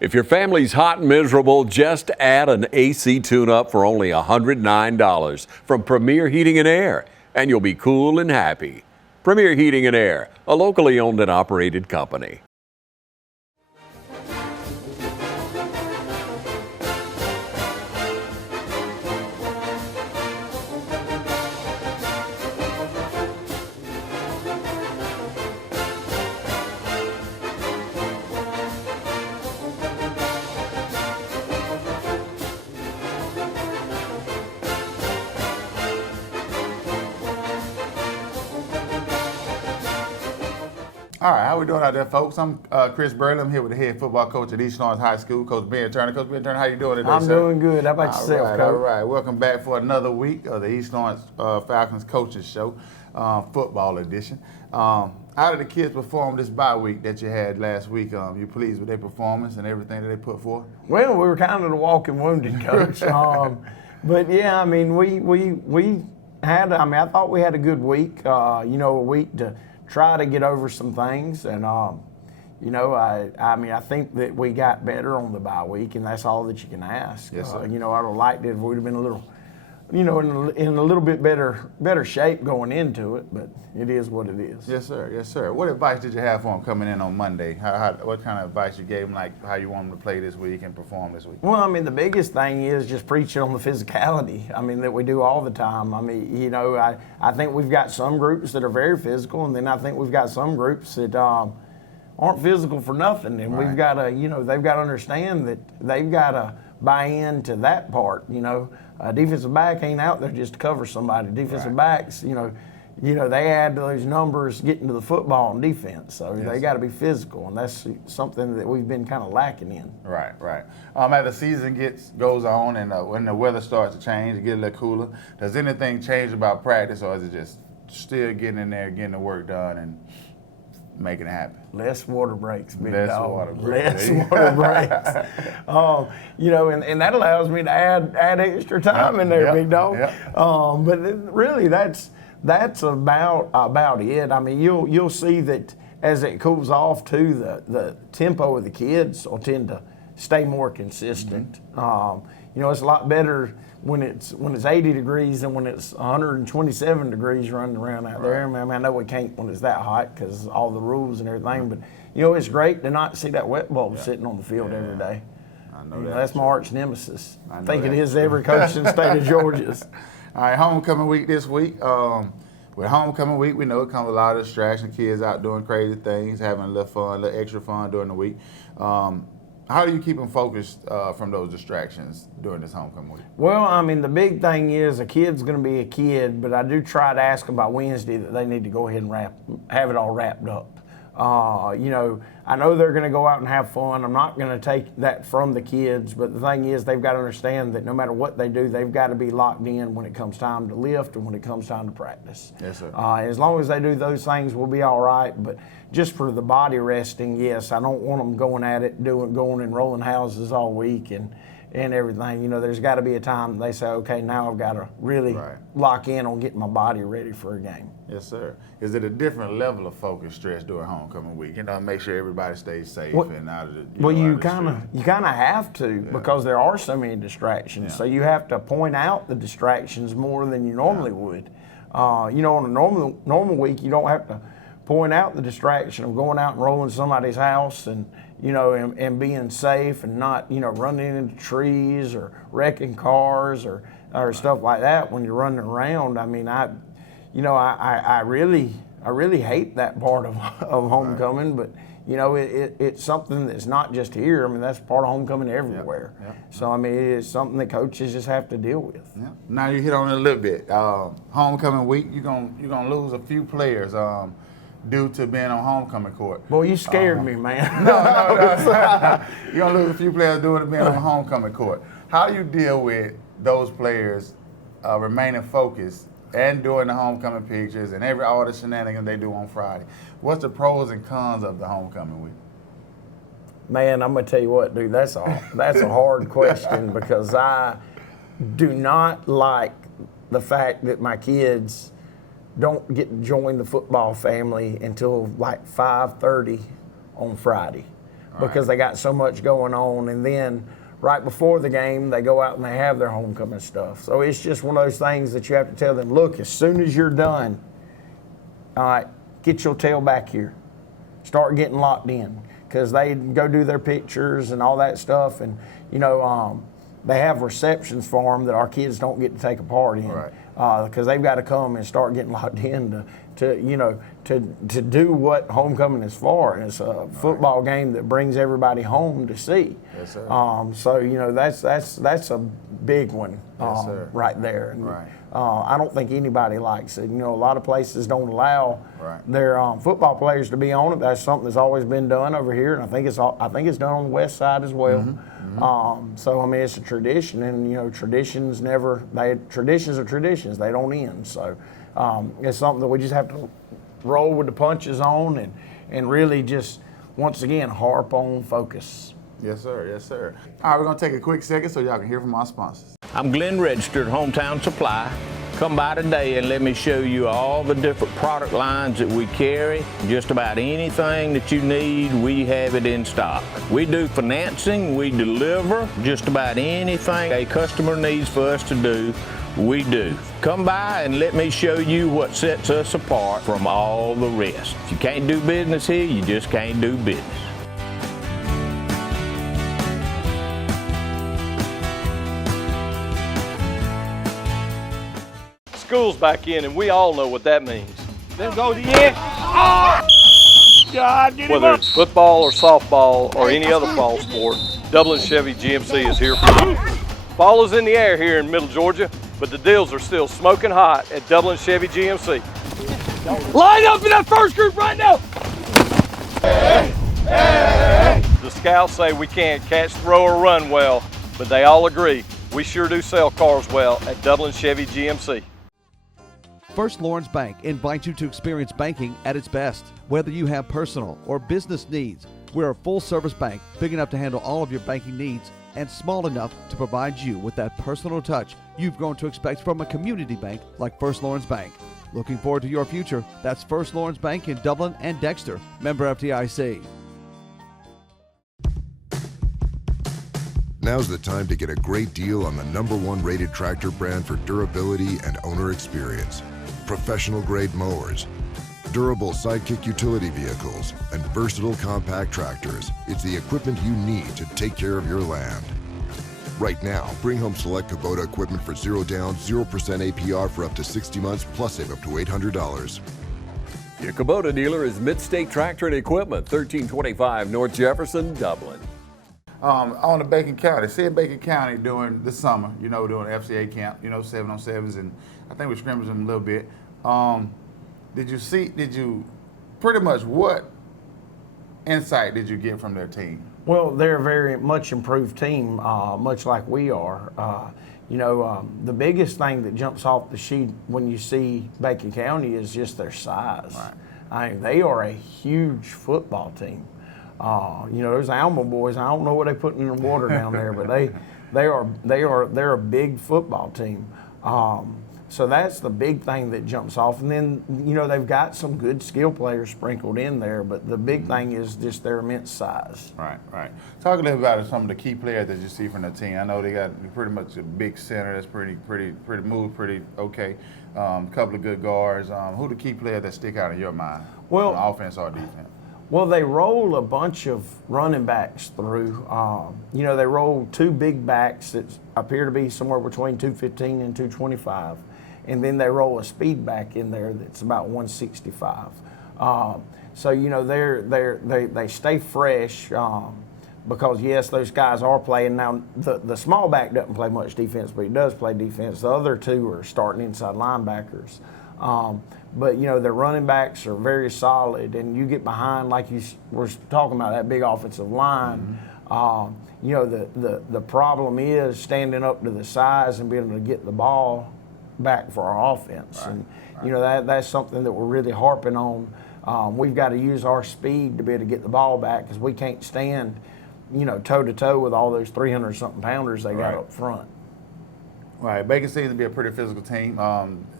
If your family's hot and miserable, just add an AC tune-up for only $109 from Premier Heating and Air, and you'll be cool and happy. Premier Heating and Air, a locally owned and operated company. All right, how we doing out there, folks? I'm Chris Burley. I'm here with the head football coach at East Lawrence High School, Coach Ben Turner. Coach Ben Turner, how you doing today, I'm sir? doing good. How about yourself, Coach? All right. Welcome back for another week of the East Lawrence Falcons Coaches Show, football edition. How did the kids perform this bye week that you had last week? You pleased with their performance and everything that they put forth? Well, we were kind of the walking wounded, Coach. But yeah, I mean, we had. I mean, I thought we had a good week. A week to try to get over some things, and I mean, I think that we got better on the bye week, and that's all that you can ask. Yes, sir. I'd have liked it if we'd have been a little, in a little bit better shape going into it, but it is what it is. Yes, sir. Yes, sir. What advice did you have for them coming in on Monday? What kind of advice you gave them, like how you want them to play this week and perform this week? Well, I mean, the biggest thing is just preaching on the physicality. I mean, that we do all the time. I mean, I think we've got some groups that are very physical, and then I think we've got some groups that aren't physical for nothing. And Right. we've got to, they've got to understand that they've got to buy into that part. Defensive back ain't out there just to cover somebody. Defensive backs, they add to those numbers getting to the football and defense. So they got to be physical, and that's something that we've been kind of lacking in. Right. As the season goes on and when the weather starts to change, it get a little cooler, does anything change about practice, or is it just still getting in there, getting the work done, and making it happen? Less water breaks, big Less dog. water breaks. Less water breaks. And that allows me to add extra time in there, big dog. But really, that's about it. I mean, you'll see that as it cools off too, the tempo of the kids will tend to stay more consistent. Mm-hmm. It's a lot better when it's 80 degrees than when it's 127 degrees running around out there. I mean, I know we can't when it's that hot because all the rules and everything, but it's great to not see that wet bulb sitting on the field every day. I know that. That's my arch nemesis. I think it that. is every coach in the state of Georgia's. All right, homecoming week this week. With homecoming week, we know it comes with a lot of distraction, kids out doing crazy things, having a little fun, a little extra fun during the week. How do you keep them focused from those distractions during this homecoming week? Well, I mean, the big thing is a kid's going to be a kid, but I do try to ask them by Wednesday that they need to go ahead and have it all wrapped up. I know they're going to go out and have fun. I'm not going to take that from the kids, but the thing is they've got to understand that no matter what they do, they've got to be locked in when it comes time to lift and when it comes time to practice. Yes, sir. As long as they do those things, we'll be all right. But just for the body resting, yes, I don't want them going at it, going and rolling houses all week and everything. There's got to be a time they say, okay, now I've got to really lock in on getting my body ready for a game. Yes, sir. Is it a different level of focus stress during homecoming week? Make sure everybody stays safe and out of the. You kind of have to because there are so many distractions. Yeah. So you have to point out the distractions more than you normally would. On a normal week, you don't have to point out the distraction of going out and rolling somebody's house and and being safe and not running into trees or wrecking cars or stuff like that when you're running around. I mean, I really hate that part of homecoming, but it's something that's not just here. I mean, that's part of homecoming everywhere. So I mean, it's something that coaches just have to deal with. Now you hit on it a little bit. Homecoming week, you're gonna lose a few players due to being on homecoming court. Boy, you scared me, man. No. You're gonna lose a few players due to being on homecoming court. How do you deal with those players remaining focused and doing the homecoming pictures and all the shenanigans they do on Friday? What's the pros and cons of the homecoming week? Man, I'm gonna tell you what, dude. That's a hard question because I do not like the fact that my kids don't get to join the football family until like 5:30 on Friday. because they got so much going on. And then right before the game, they go out and they have their homecoming stuff. So it's just one of those things that you have to tell them, look, as soon as you're done, all right, get your tail back here. Start getting locked in, because they go do their pictures and all that stuff. And, you know, they have receptions for them that our kids don't get to take a part in, because they've got to come and start getting locked in to do what homecoming is for. And it's a football game that brings everybody home to see. Yes, sir. So, you know, that's a big one right there. And, I don't think anybody likes it. You know, a lot of places don't allow their football players to be on it. That's something that's always been done over here, and I think it's done on the west side as well. So I mean, it's a tradition, and you know, traditions are traditions. They don't end. So it's something that we just have to roll with the punches on, and really just once again harp on focus. Yes, sir. Yes, sir. All right, we're going to take a quick second so y'all can hear from our sponsors. I'm Glenn Registered, Hometown Supply. Come by today and let me show you all the different product lines that we carry. Just about anything that you need, we have it in stock. We do financing, we deliver just about anything a customer needs for us to do, we do. Come by and let me show you what sets us apart from all the rest. If you can't do business here, you just can't do business. School's back in, and we all know what that means. Then go to the end. Oh! God, get Whether it's football or softball or any other fall sport, Dublin Chevy GMC is here for you. Fall is in the air here in Middle Georgia, but the deals are still smoking hot at Dublin Chevy GMC. Line up in that first group right now. Hey, hey, hey. The scouts say we can't catch, throw, or run well, but they all agree we sure do sell cars well at Dublin Chevy GMC. First Lawrence Bank invites you to experience banking at its best. Whether you have personal or business needs, we're a full-service bank big enough to handle all of your banking needs and small enough to provide you with that personal touch you've grown to expect from a community bank like First Lawrence Bank. Looking forward to your future. That's First Lawrence Bank in Dublin and Dexter. Member FDIC. Now's the time to get a great deal on the #1 rated tractor brand for durability and owner experience. Professional grade mowers, durable sidekick utility vehicles, and versatile compact tractors. It's the equipment you need to take care of your land. Right now, bring home select Kubota equipment for 0 down, 0% APR for up to 60 months, plus save up to $800. Your Kubota dealer is Mid-State Tractor and Equipment, 1325 North Jefferson, Dublin. On the Bacon County, see in Bacon County during the summer, you know, doing FCA camp, you know, 7-on-7s, and I think we scrimmaged them a little bit. Did you pretty much what insight did you get from their team? Well, they're a very much improved team, much like we are. The biggest thing that jumps off the sheet when you see Bacon County is just their size. I mean, they are a huge football team. Those Alma boys, I don't know what they put in the water down there, but they're a big football team. So that's the big thing that jumps off. And then, they've got some good skill players sprinkled in there, but the big thing is just their immense size. Right. Talk a little about some of the key players that you see from the team. I know they got pretty much a big center that's pretty okay. Couple of good guards. Who the key players that stick out in your mind? Well, on offense or defense? Well, they roll a bunch of running backs through. They roll 2 big backs that appear to be somewhere between 215 and 225. And then they roll a speed back in there that's about 165. They stay fresh because, yes, those guys are playing. Now, the small back doesn't play much defense, but he does play defense. The other 2 are starting inside linebackers. But their running backs are very solid, and you get behind, like you were talking about, that big offensive line. The problem is standing up to the size and being able to get the ball back for our offense. That's something that we're really harping on. We've got to use our speed to be able to get the ball back, because we can't stand, toe to toe with all those 300-something pounders they got up front. Right, Bacon seems to be a pretty physical team.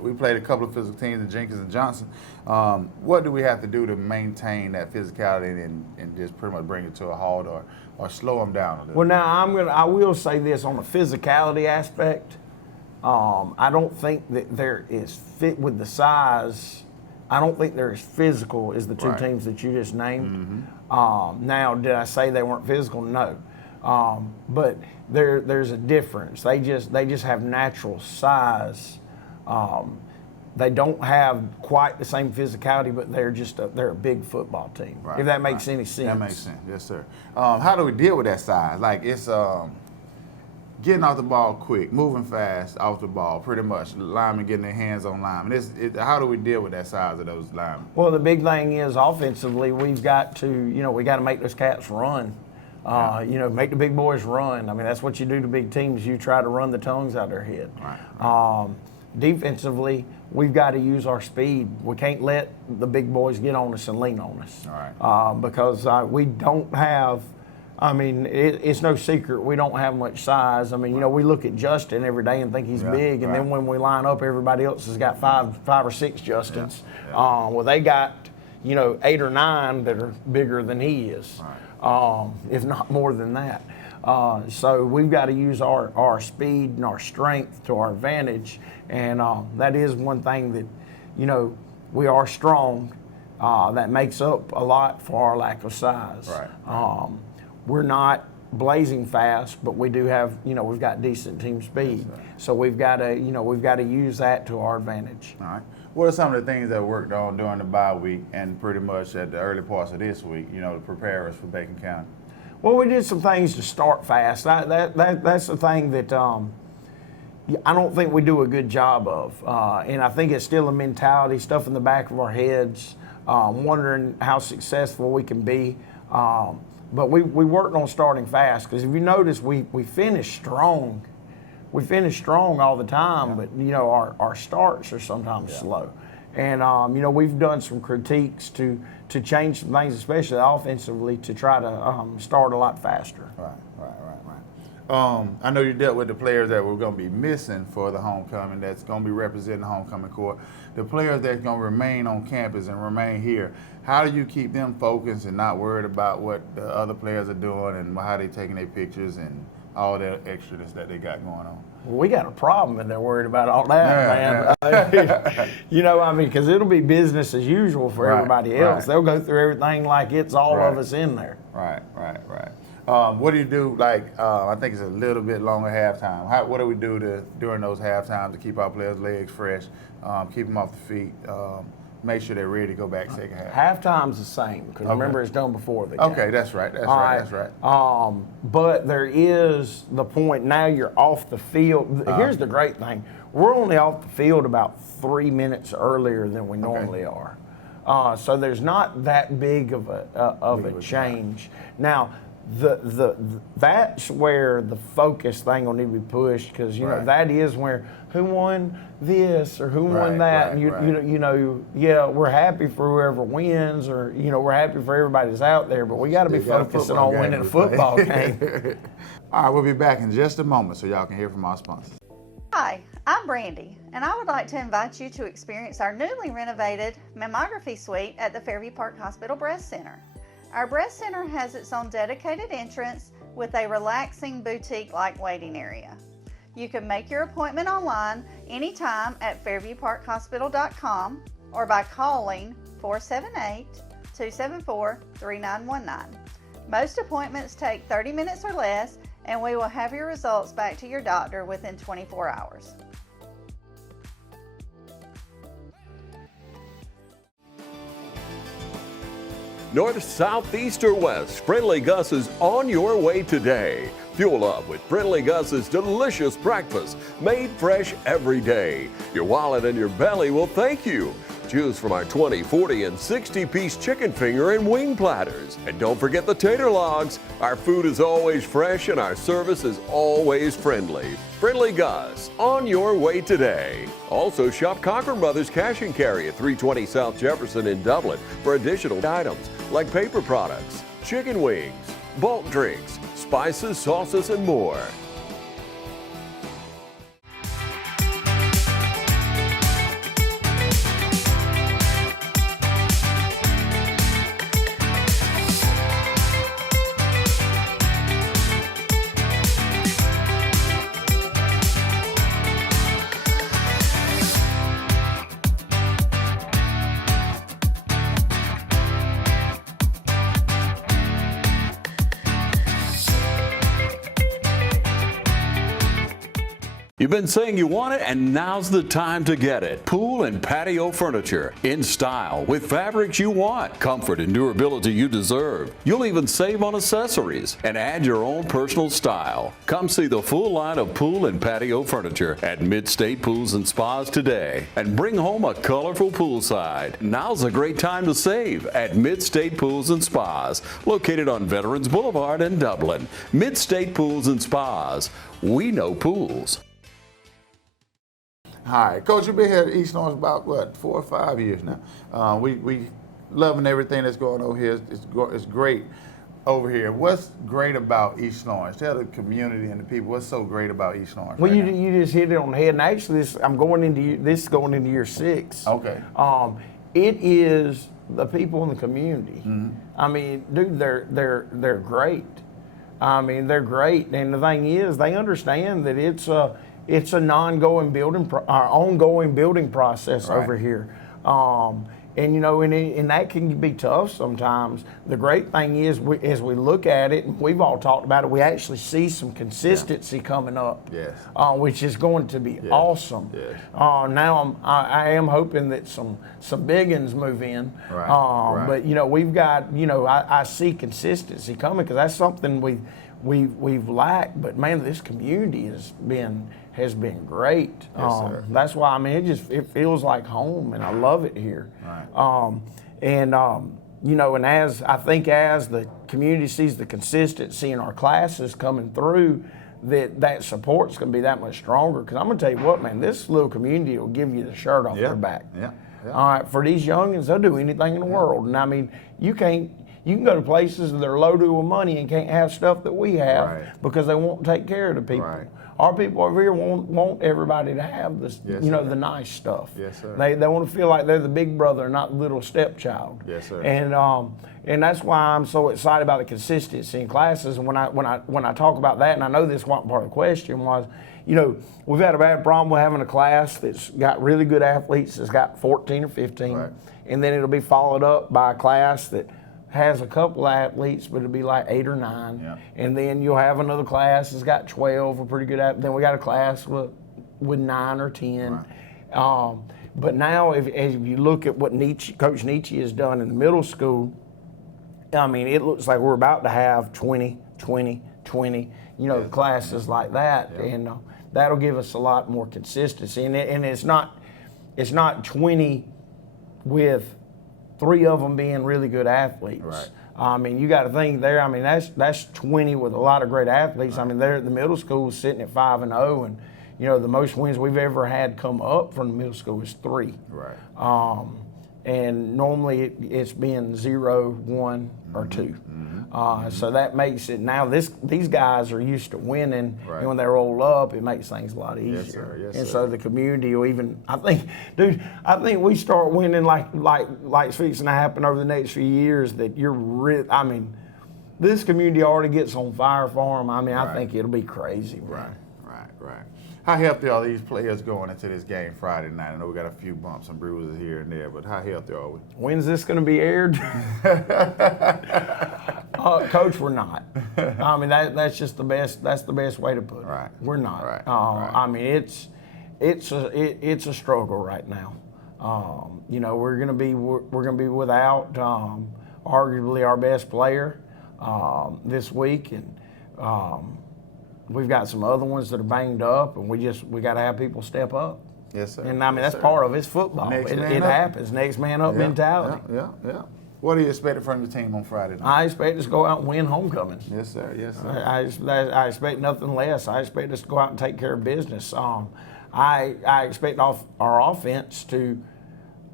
We played a couple of physical teams in Jenkins and Johnson. What do we have to do to maintain that physicality and just pretty much bring it to a halt or slow them down a little? Well, now I will say this on the physicality aspect. I don't think that there is fit with the size. I don't think they're as physical as the two Right. teams that you just named. Mm-hmm. Now, did I say they weren't physical? No, but there's a difference. They just have natural size. They don't have quite the same physicality, but they're a big football team. Right, If that makes right. any sense. That makes sense, yes, sir. How do we deal with that size? Like it's getting off the ball quick, moving fast off the ball, pretty much. Linemen getting their hands on linemen. How do we deal with that size of those linemen? Well, the big thing is offensively, we've got to, we got to make those cats run. Make the big boys run. I mean, that's what you do to big teams. You try to run the tongues out of their head. Right. Defensively, we've got to use our speed. We can't let the big boys get on us and lean on us. All right. Because we don't have, it's no secret we don't have much size. We look at Justin every day and think he's big, and then when we line up, everybody else has got five or six Justins. Well, they got, 8 or 9 that are bigger than he is. Right. If not more than that. So we've got to use our speed and our strength to our advantage, and that is one thing that, we are strong. That makes up a lot for our lack of size. Right. We're not blazing fast, but we do have, we've got decent team speed. So we've got to, use that to our advantage. All right. What are some of the things that worked on during the bye week and pretty much at the early parts of this week, to prepare us for Bacon County? Well, we did some things to start fast. That's the thing that I don't think we do a good job of. And I think it's still a mentality, stuff in the back of our heads, wondering how successful we can be. But we worked on starting fast, because if you notice, we finished strong. We finish strong all the time, but our starts are sometimes slow. And we've done some critiques to change some things, especially offensively, to try to start a lot faster. Right. I know you dealt with the players that we're going to be missing for the homecoming, that's going to be representing the homecoming court. The players that's going to remain on campus and remain here, how do you keep them focused and not worried about what the other players are doing and how they're taking their pictures and all that extras that they got going on? Well, we got a problem, and they're worried about all that, man. Because it'll be business as usual for everybody else. They'll go through everything like it's all of us in there. Right. What do you do? I think it's a little bit longer halftime. What do we do during those halftimes to keep our players' legs fresh, keep them off the feet, make sure they're ready to go back second half? Halftime's the same, because remember, it's done before the game. Okay, that's right. That's right. But there is the point now you're off the field. Here's the great thing: we're only off the field about 3 minutes earlier than we normally are. So there's not that big of a change. Now, that's where the focus thing will need to be pushed, because that is where who won this or who won that, and we're happy for whoever wins, or we're happy for everybody that's out there, but we got to be focusing on winning a football game. All right, we'll be back in just a moment so y'all can hear from our sponsors. Hi, I'm Brandy, and I would like to invite you to experience our newly renovated mammography suite at the Fairview Park Hospital Breast Center. Our breast center has its own dedicated entrance with a relaxing boutique-like waiting area. You can make your appointment online anytime at fairviewparkhospital.com or by calling 478-274-3919. Most appointments take 30 minutes or less, and we will have your results back to your doctor within 24 hours. North, south, east, or west, Friendly Gus is on your way today. Fuel up with Friendly Gus's delicious breakfast, made fresh every day. Your wallet and your belly will thank you. Choose from our 20, 40, and 60-piece chicken finger and wing platters. And don't forget the tater logs. Our food is always fresh and our service is always friendly. Friendly Gus, on your way today. Also shop Cochran Brothers Cash and Carry at 320 South Jefferson in Dublin for additional items like paper products, chicken wings, bulk drinks, spices, sauces, and more. You've been saying you want it, and now's the time to get it. Pool and patio furniture in style with fabrics you want, comfort and durability you deserve. You'll even save on accessories and add your own personal style. Come see the full line of pool and patio furniture at Mid-State Pools and Spas today and bring home a colorful poolside. Now's a great time to save at Mid-State Pools and Spas, located on Veterans Boulevard in Dublin. Mid-State Pools and Spas. We know pools. All right, Coach, you've been here at East Orange about, what, 4 or 5 years now. We loving everything that's going on here. It's great over here. What's great about East Orange? Tell the community and the people what's so great about East Orange. Well, right you just hit it on the head. And actually, this is going into year 6. Okay. It is the people in the community. Mm-hmm. I mean, dude, they're great. I mean, they're great. And the thing is, they understand that it's an ongoing building process Right. over here. And you know, and that can be tough sometimes. The great thing is, as we look at it, and we've all talked about it, we actually see some consistency coming up. Yes. Which is going to be awesome. Yes. Now I am hoping that some big uns move in. Right. Right. But you know, we've got, you know, I see consistency coming because that's something we've lacked. But man, this community has been great. Yes, sir. That's why, I mean, it feels like home, and I love it here. Right. You know, and as the community sees the consistency in our classes coming through, that support's going to be that much stronger. Because I'm going to tell you what, man, this little community will give you the shirt off their back. Yeah. All right, for these youngins, they'll do anything in the world. And I mean, you can go to places that are loaded with money and can't have stuff that we have Right. because they won't take care of the people. Right. Our people over here want everybody to have this, Yes, you know, sir. the nice stuff. Yes, sir. They want to feel like they're the big brother, not the little stepchild. Yes, sir. And that's why I'm so excited about the consistency in classes. And when I talk about that, and I know this wasn't part of the question, was, you know, we've had a bad problem with having a class that's got really good athletes that's got 14 or 15, Right. and then it'll be followed up by a class that has a couple of athletes, but it'll be like 8 or 9. Yeah. And then you'll have another class that's got 12 or pretty good athletes. Then we got a class with 9 or 10. Right. But now, if you look at what Coach Nietzsche has done in the middle school, I mean, it looks like we're about to have 20, you know, classes like that. Yeah. And that'll give us a lot more consistency. And it's not 20 with 3 of them being really good athletes. Right. I mean, you got to think there. I mean, that's 20 with a lot of great athletes. Right. I mean, they're the middle school is sitting at 5-0, and you know, the most wins we've ever had come up from the middle school is 3. Right. And normally it's been 0, 1, or 2. So that makes it now. These guys are used to winning, Right. and when they roll up, it makes things a lot easier. Yes, sir. Yes, and sir. so the community will even. I think we start winning like fixing to happen over the next few years. That you're really. I mean, this community already gets on fire for them. I mean, Right. I think it'll be crazy. Man. Right. How healthy are these players going into this game Friday night? I know we got a few bumps and bruises here and there, but how healthy are we? When's this going to be aired? Coach, we're not. I mean, that's just the best. That's the best way to put it. Right. We're not. Right. I mean, it's a struggle right now. You know, we're gonna be without arguably our best player this week, and we've got some other ones that are banged up, and we got to have people step up. Yes, sir. And I mean, Yes, that's sir. part of it. It's football. Next It man up. happens. Next man up mentality. Yeah. What are you expecting from the team on Friday night? I expect us to go out and win homecoming. Yes, sir. Yes, sir. I expect nothing less. I expect us to go out and take care of business. I expect our offense to.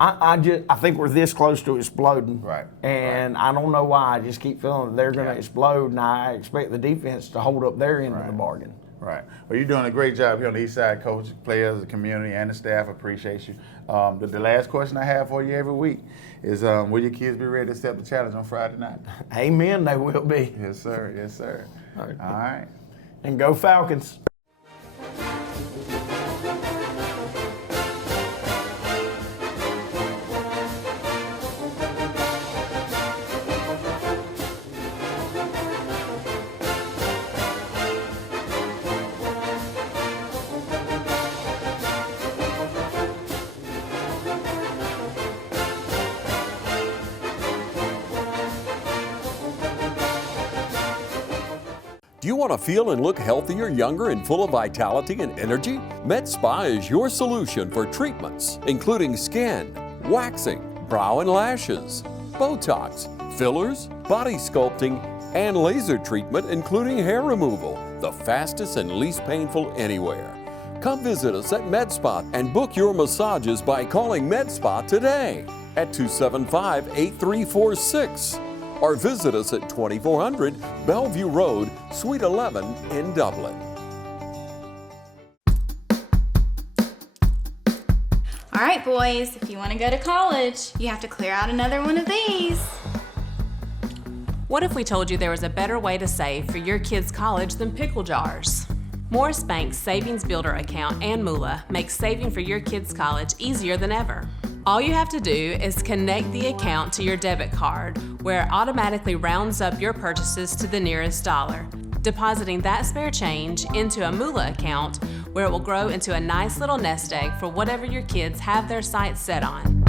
I think we're this close to exploding. Right. And I don't know why. I just keep feeling that they're going to explode, and I expect the defense to hold up their end of the bargain. Right. Well, you're doing a great job here on the East Side, Coach. Players, the community, and the staff appreciate you. The last question I have for you every week is, will your kids be ready to accept the challenge on Friday night? Amen. They will be. Yes, sir. Yes, sir. All right. And go Falcons. Do you want to feel and look healthier, younger, and full of vitality and energy? Med Spa is your solution for treatments, including skin, waxing, brow and lashes, Botox, fillers, body sculpting, and laser treatment, including hair removal, the fastest and least painful anywhere. Come visit us at Med Spa and book your massages by calling Med Spa today at 275-8346 or visit us at 2400 Bellevue Road, Suite 11 in Dublin. All right, boys, if you want to go to college, you have to clear out another one of these. What if we told you there was a better way to save for your kids' college than pickle jars? Morris Bank's Savings Builder account and moolah makes saving for your kids' college easier than ever. All you have to do is connect the account to your debit card, where it automatically rounds up your purchases to the nearest dollar, depositing that spare change into a moolah account where it will grow into a nice little nest egg for whatever your kids have their sights set on.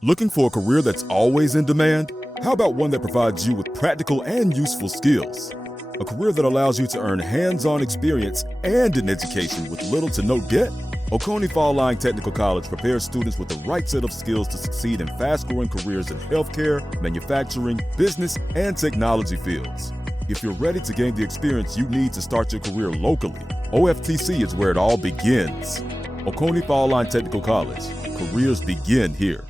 Looking for a career that's always in demand? How about one that provides you with practical and useful skills? A career that allows you to earn hands-on experience and an education with little to no debt? Oconee Fall Line Technical College prepares students with the right set of skills to succeed in fast-growing careers in healthcare, manufacturing, business, and technology fields. If you're ready to gain the experience you need to start your career locally, OFTC is where it all begins. Oconee Fall Line Technical College. Careers begin here.